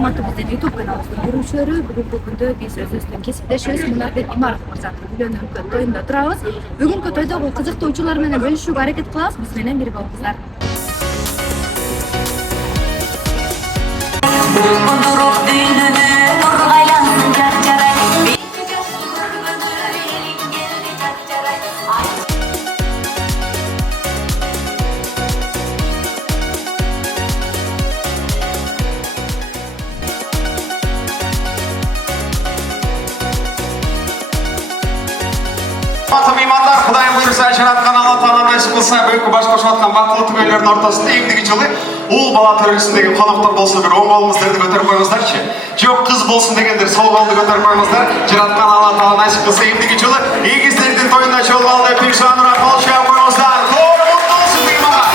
урматтуу биздин YouTube каналыбыздын көрүүчүлөрү, бүгүнкү күндө биз өзүбүздүн кесиптешибиз Мунарбек Имаров мырзанын үйлөнүүгө тоюнда турабыз. Бүгүнкү тойдогу кызыктуу учурлар менен бөлүшүүгө аракет кылабыз. Биз менен бир болуңуздар. Меймандар, Құдайым бұйырса жаратқан Алла Тағала насip қылса, бүгінгі бас қосып жатқан бақытты түгейлердің ортасында ендігі жылы ұл бала төресіндегі қонақтар болса, бір оң қолыңыздарды көтеріп қойыңыздаршы. Жоқ, қыз болсын дегендер сол қолды көтеріп қойыңыздар. Жаратқан Алла Тағала насip қылса, ендігі жылы егіздердің тойына жол алды персонара қол шағып қойыңыздар. Той құтты болсын меймандар.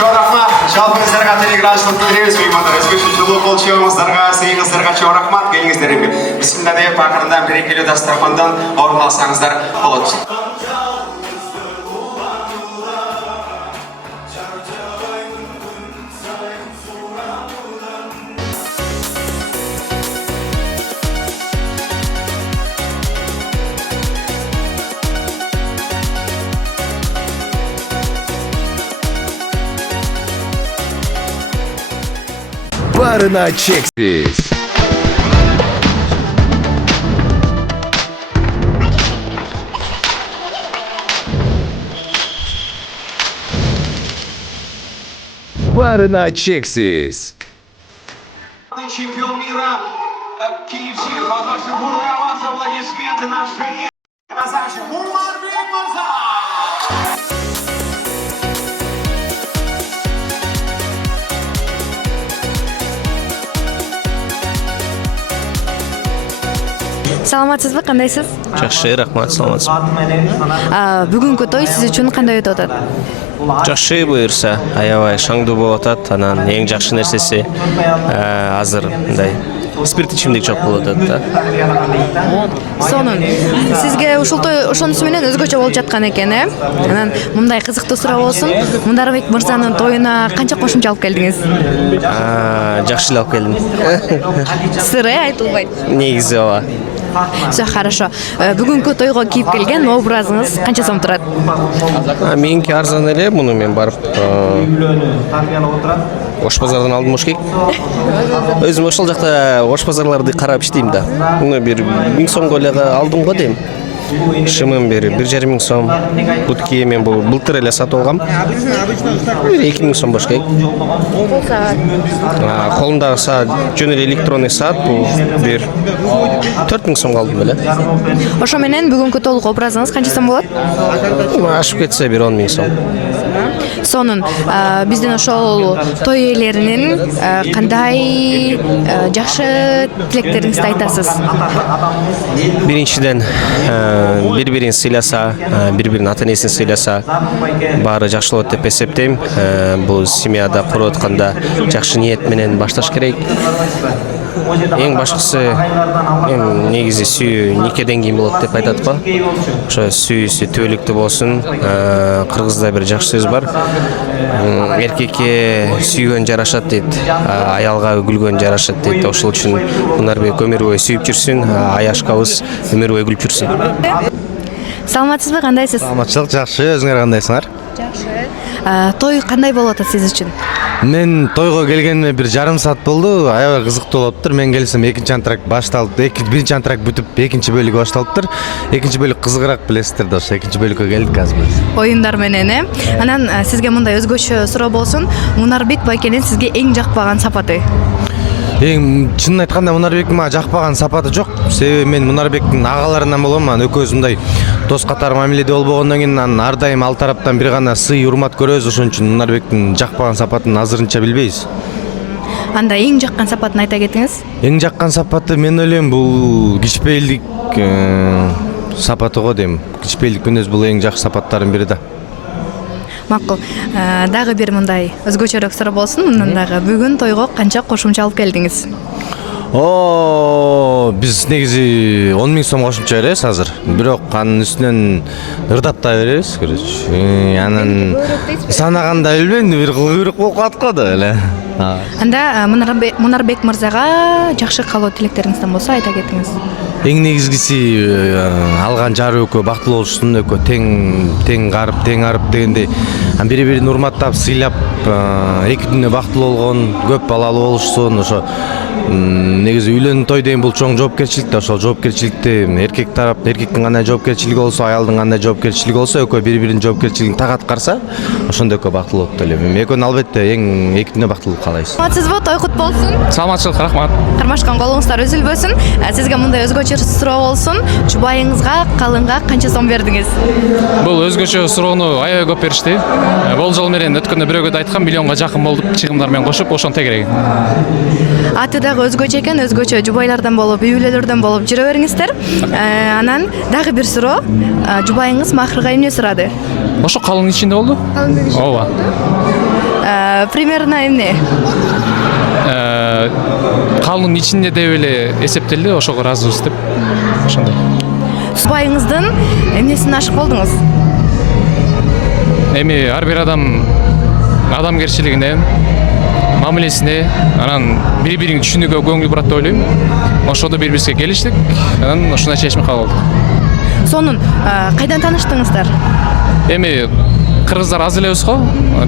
Чоң рахмат. Жалпы өздеріңізге телеграфтан білдіреміз меймандар. Өзгеше жылы қол шағыңыздарға, сыйыңыздарға чоң рахмат. Келіңіздер еме. Бісміллә деп ақырындан берекелі дастархандан орын алсаңыздар болады. Барына чексіз. Барына чексіз. Чемпион мира Киевский, ваши бургавасы, аплодисменты наши. Красавчик Мунарбек Мырза! Саламатсызбы, кандайсыз? Жакшы, рахмат, саламатсыз. Бүгүнкү той сиз үчүн кандай өтүп атат? Жакшы буюрса, аябай шаңдуу болуп атат. Анан эң жакшы нерсеси азыр мындай спирт ичимдик жок болуп атат да. Сонун сизге ушул той ошонусу менен өзгөчө болуп жаткан экен, э? Анан мындай кызыктуу суроо болсун. Мунарбек мырзанын тоюна канча кошумча алып келдиңиз? Жакшы алып келдим. Сыр айтылбайт. Негизи ооба. Все хорошо. Бүгүнкү тойго кийип келген образыңыз канча сом турат? Меники арзан эле, муну мен барып Ош базардан алдым ошкек. Өзүм ошол жакта Ош базарларды карап иштейм да. Муну бир 1000 сомго эле алдым го дейм. Шымым бир 1,5 сом. Бутки мен бул былтыр эле сатып алгам. Бир 2000 сом бошкек. Кол саат. Колумдагы саат жөн эле электронный саат, бул бир 4000 сомго алдым эле. Ошо менен бүгүнкү толук образыңыз канча сом болот? Ашып кетсе бир 10 000 сом. Сонун биздин ошол той ээлеринин кандай жакшы тилектериңизди айтасыз? Биринчиден бири-бирин сыйласа, бири-биринин ата-энесин сыйласа, баары жакшы болот деп эсептейм. Бул семьяда куруп атканда жакшы ниет менен башташ керек. Эң башкысы негизи сүйүү никеден кийин болот деп айтат го. Ошо сүйүүсү түбөлүктүү болсун. Кыргызда бир жакшы сөз бар. Эркекке сүйгөн жарашат дейт, аялга күлгөн жарашат дейт. Ошол үчүн Мунарбек өмүр бою сүйүп жүрсүн, аяшкабыз өмүр бою күлүп жүрсүн. Саламатсызбы, кандайсыз? Саламатчылык жакшы, өзүңөр кандайсыңар? Жакшы. Той кандай болуп атат сиз үчүн? Мен тойго келгениме бир жарым саат болду. Аябай кызыктуу болуптур. Мен келсем экинчи антракт башталып, биринчи антракт бүтүп, экинчи бөлүгү башталыптыр. Экинчи бөлүк кызыгыраак билесиздер да, ошо экинчи бөлүккө келдик азыр. Оюндар менен, э? Анан сизге мындай өзгөчө суроо болсун. Мунарбек байкенин сизге эң жакпаган сапаты? Чынын айтканда Мунарбектин мага жакпаган сапаты жок. Себеби мен Мунарбектин агаларынан болом. Анан экөөбүз мындай дос катары мамиледе болбогондон кийин анан ар дайым ал тараптан бир гана сый, урмат көрөбүз. Ошон үчүн Мунарбектин жакпаган сапатын азырынча билбейбиз. Анда эң жаккан сапатын айта кетиңиз. Эң жаккан сапаты мен ойлойм бул кичпейилдик сапаты го дейм. Кичпейилдик мүнөз бул эң жакшы сапаттардын бири да. Макул. Дагы бир мындай өзгөчөрөөк суроо болсун. Мындан дагы бүгүн тойго канча кошумча алып келдиңиз? Биз негизи 10 000 сом кошумча беребиз азыр. Бирок анын үстүнөн ырдап да беребиз, короче. Анан санаганда билбейм, бир куйрук болуп калат го да эле. Анда Мунарбек мырзага жакшы каалоо тилектериңизден болсо айта кетиңиз. Эң негизгиси алган жары экөө бактылуу болушун, экөө тең карып, тең арып дегендей бири-бирин урматтап, сыйлап, эки дүнү бактылуу болгон, көп балалуу болушсун. Ошо негизи үйлөнүү той деген бул чоң жоопкерчилик да, ошол жоопкерчиликти эркектин кандай жоопкерчилиги болсо, аялдын кандай жоопкерчилиги болсо, экөө бири-биринин жоопкерчилигин так аткарса, ошондо экөө бактылуу болот деп ойлойм. Экөөнүн албетте эки дүнү бактылуу каалайбыз. Саламатсызбы? Той кут болсун. Саламатчылык, рахмат. Кармашкан колуңуздар үзүлбөсүн. Сизге мындай өзгөчө суроо болсун. Жубайыңызга, калыңга канча сом бердиңиз? Бул өзгөчө суроону аябай көп беришти. Бул жолу менен өткөндө бирөөгө да айткам, миллионго жакын болуп, чыгымдар менен кошуп, ошону тегерек. Аты дагы өзгөчө экен, өзгөчө жубайлардан болуп, үй бүлөлөрдөн болуп жүрө бериңиздер. Анан дагы бир суроо. Жубайыңыз махырга эмне сурады? Ошо калыңдын ичинде болду. Ооба. Примерно эмне? Калыңдын ичинде деп эле эсептелди, ошого ыраазыбыз деп. Ошондой. Жубайыңыздын эмнесине ашык болдуңуз? Эми ар бир адамгерчилигине, мамилесине, анан бири-бирин түшүнүүгө көңүл бурат деп ойлойм. Ошондо бири-бирибизге келиштик, анан ушундай чечим кабыл алдык. Сонун кайдан тааныштыңыздар? Эми кыргыздар аз элебиз го.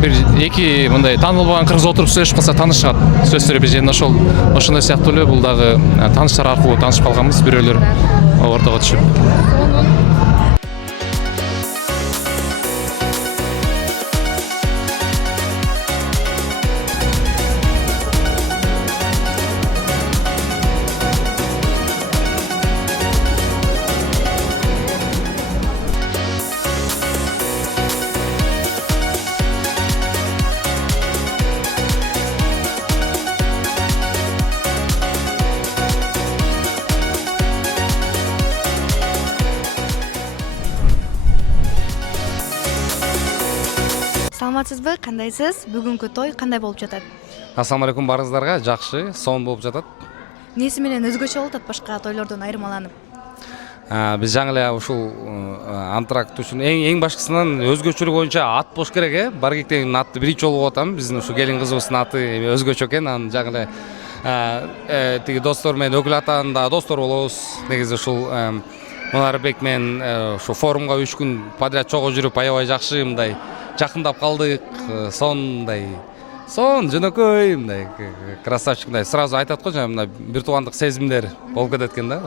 Бир эки мындай таанылбаган кыргыз отуруп сүйлөшүп калса таанышат. Сөзсүрө бир жерден ошондой сыяктуу эле бул дагы тааныштар аркылуу таанышып калганбыз, бирөөлөр ортого түшүп. Саламатсызбы? Кандайсыз? Бүгүнкү той кандай болуп жатат? Ассаламу алейкум барыңыздарга. Жакшы, сонун болуп жатат. Несі менен өзгөчө болуп атат башка тойлордон айырмаланып? Биз жаңы эле ушул антракт үчүн эң башкысынан өзгөчөлүгү боюнча ат болуш керек. Баргектин аты биринчи жолу болуп атам. Биздин ушу келин кызыбыздын аты өзгөчө экен. Анан жаңы эле тиги достор менен Өкүл атанын да достор болобуз. Негизи ушул Мунарбек менен ушу форумга 3 күн подряд чогуу жүрүп, аябай жакшы мындай жакындап калдык. Сон жөнөкөй мындай красавчик мындай сразу айтат го, мындай бир туугандык сезимдер болуп кетет экен да.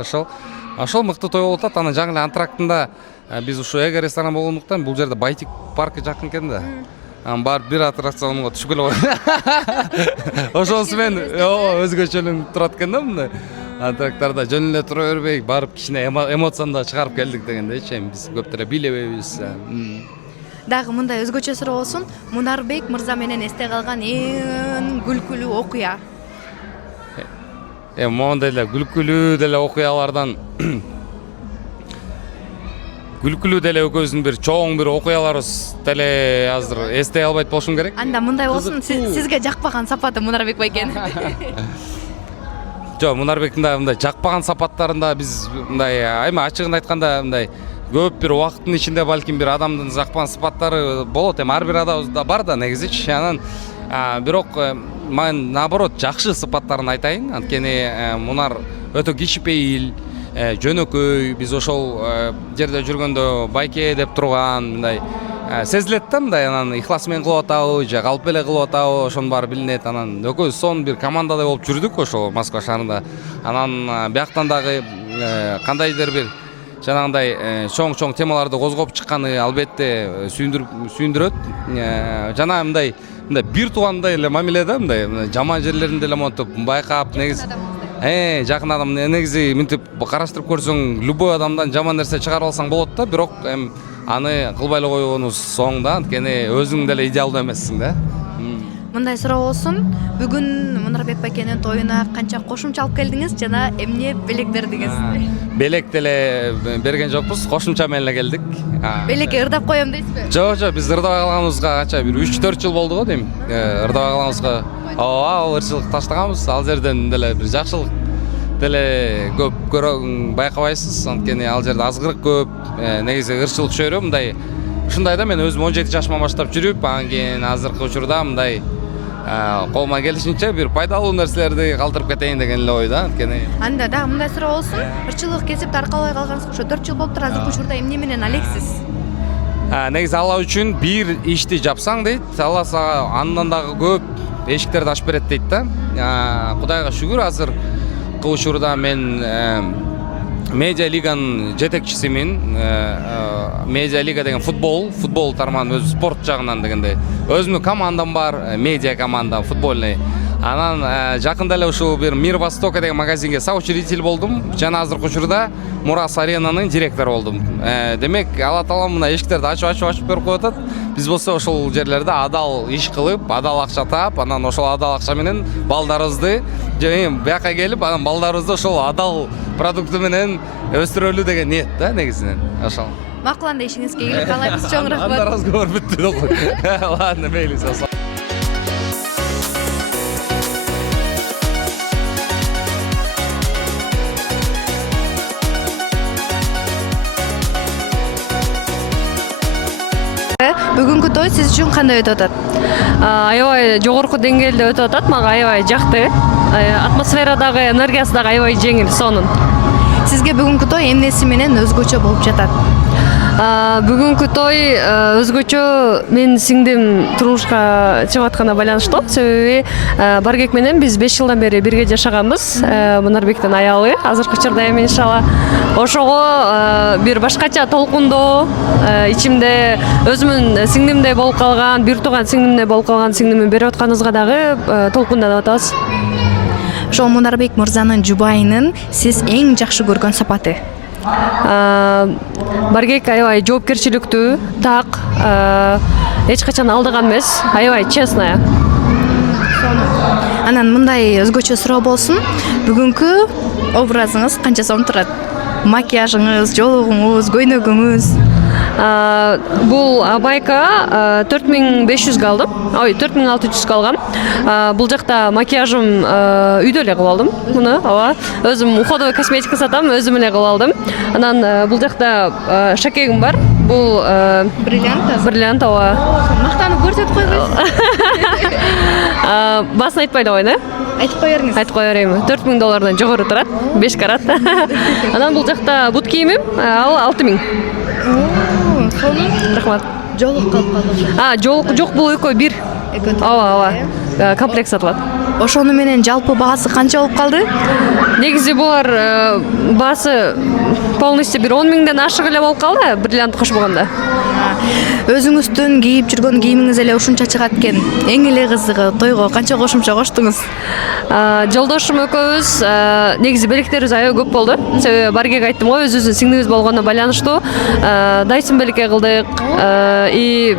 Ошол мыкты той болуп атат. Анан жаңы эле антрактында биз ушу эго ресторан болгондуктан бул жерде Байтик паркы жакын экен да. Анан барып бир аттракционго түшүп келе койдум. Ошонусу менен өзгөчөлүгү турат экен да мындай. Антракттарда жөн эле тура бербей, барып кичине эмоцияны да чыгарып келдик дегендейчи. Биз көп деле билебейбиз. Дагы мындай өзгөчө суроо болсун. Мунарбек мырза менен эсте калган эң күлкүлүү окуя? Мондай эле күлкүлүү деле окуялардан күлкүлүү деле экөөбүздүн бир чоң бир окуяларыбыз деле азыр эстей албайт болушум керек. Анда мындай болсун, сизге жакпаган сапаты Мунарбек байкен? Жок, Мунарбектин да мындай жакпаган сапаттарында биз мындай айма ачыгын айтканда мындай көп бир убакыттын ичинде балким бир адамдын жакпаган сапаттары болот. Ар бир адамда бар да негизичи. Анан бирок мен наоборот жакшы сапаттарын айтайын. Анткени Мунар өтө кичипейил, жөнөкөй. Биз ошол жерде жүргөндө байке деп турган мындай сезилет да мындай. Анан ыхлас менен кылып атабы же калп эле кылып атабы, ошонун баары билинет. Анан экөөбүз сонун бир командадай болуп жүрдүк ошол Москва шаарында. Анан бияктан дагы кандайдыр бир жанагындай чоң темаларды козгоп чыкканы албетте сүйүндүрөт. Жана мындай бир туугандай эле мамиле да, мындай жаман жерлерин деле монтип байкап, негизи жакын адам негизи мынтип караштырып көрсөң, любой адамдан жаман нерсе чыгарып алсаң болот да, бирок аны кылбай эле койгонубуз соң да, анткени өзүң деле идеалдуу эмессиң да. Мындай суроо болсун. Бүгүн Мунарбек байкенин тоюна канча кошумча алып келдиңиз жана эмне белек бердиңиз? Белек деле берген жокпуз, кошумча менен эле келдик. Белекке ырдап коем дейсизби? Жок, биз ырдабай калганыбызга канча бир 3-4 жыл болду го дейм. Ырдабай калганыбызга ырчылык таштаганбыз. Ал жерден деле бир жакшылык деле көп байкабайсыз, анткени ал жерде азгырык көп, негизи ырчылык чөйрө мындай. Ушундай да мен өзүм 17 жашыма баштап жүрүп, анан кийин азыркы учурда мындай колума келишинче бир пайдалуу нерселерди калтырып кетейин деген эле ойда, анткени Анда да мындай суроо болсун. Ырчылык кесипти аркалабай калгансыз, ошо 4 жыл болуптур азыркы учурда эмне менен алексиз? негизи Алла үчүн бир ишти жапсаң дейт, Алла сага андан дагы көп эшиктерди ачып берет дейт да. Кудайга шүгүр, азыркы учурда мен Медиа лиганын жетекчисимин. Медиа лига деген футбол тармагынын өзү спорт жагынан дегенде өзүмдүн командам бар, медиа команда футбольный. Анан жакында эле ушул бир Мир Востока деген магазинге соучредитель болдум жана азыркы учурда Мурас Аренанын директору болдум. Демек, Алла Таала мына эшиктерди ачып берип коюп атат. Биз болсо ошол жерлерде адал иш кылып, адал акча таап, анан ошол адал акча менен балдарыбызды бияка келип, анан балдарыбызды ошол адал продукты менен өстүрөлү деген ниет да негизинен. Ошол. Макул, анда ишиңизге ийгилик каалайбыз. Чоң рахмат. Анда разговор бүттү да. Ладно, мейли. Бүгүнкү той сиз үчүн кандай өтүп атат? Аябай жогорку деңгээлде өтүп атат. Мага аябай жакты. Атмосферадагы энергиясы дагы аябай жеңил сонун. Сизге бүгүнкү той эмнеси менен өзгөчө болуп жатат? Бүгүнкү той өзгөчө менин сиңдим турмушка чыгып атканына байланыштуу. Себеби Баргек менен биз 5 жылдан бери бирге жашаганбыз. Мунарбектин аялы азыркы учурда эми иншалла ошого бир башкача толкундоо, ичимде өзүмүн сиңдимдей болуп калган, бир тууган сиңдимдей болуп калган сиңдимин берип атканыбызга дагы толкунданып атабыз. Ошол Мунарбек мырзанын жубайынын сиз эң жакшы көргөн сапаты? Баргек аябай жоопкерчиликтүү, так, эч качан алдаган эмес, аябай честная. Анан мындай өзгөчө суроо болсун. Бүгүнкү образыңыз канча сом турат? Макияжыңыз, жолугуңуз, көйнөгүңүз? Бул байка 4500 алдым. Ой, 4600 алгам. Бул жакта макияжым үйдө эле кылып алдым. Муну, ооба. Өзүм уходовый косметика сатам, өзүм эле кылып алдым. Анан бул жакта шакегим бар. Бул бриллиант, ооба. Мактанып көрсөтүп койгойсуз. Басын айтпай да койгон, Айтып коерсиз. Айтып кое берейин. $4000 жогору турат. 5 карат. Анан бул жакта бут кийимим, ал 6000. Сонун. Рахмат. Жолук калып калды. Жолук жок, бул экөө бир. Ооба. Комплект сатылат. Ошону менен жалпы баасы канча болуп калды? Негизи булар баасы полностью бир 10 000ден ашык эле болуп калды, бриллиант кошпогондо. Өзүңүздүн кийип жүргөн кийимиңиз эле ушунча чыгат экен. Эң эле кызыгы тойго канча кошумча коштуңуз? Жолдошум экөөбүз негизи белектерибиз аябай көп болду. Себеби Баргек айттым го, өзүбүздүн сиңдибиз болгонуна байланыштуу Dyson белекке кылдык. И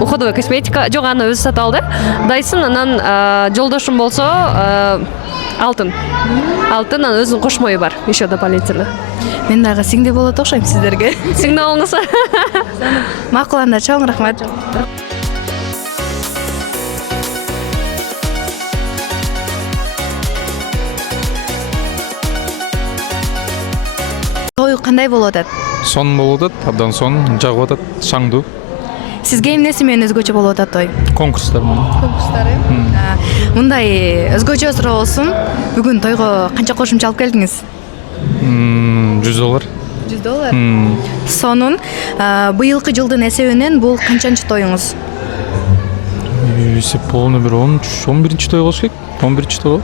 уходовый косметика, жок, аны өзү сатып алды. Dyson, анан жолдошум болсо алтын, анан өзүнүн кошмою бар, еще дополнительно. Мен дагы сиңди болот окшойм сиздерге. Сиңди болмосо. Макул, анда чоң рахмат. Той кандай болуп атат? Сонун болуп атат, абдан сонун, жагып атат, шаңдуу. Сизге эмнеси менен өзгөчө болуп атат той? Конкурстар менен. Конкурстары. Мындай өзгөчө суроо болсун. Бүгүн тойго канча кошумча алып келдиңиз? $100. $100. Сонун. Быйылкы жылдын эсебинен бул канчанчы тоюңуз? Эсеп болгону бир 13-11-той болуш керек. 11-той.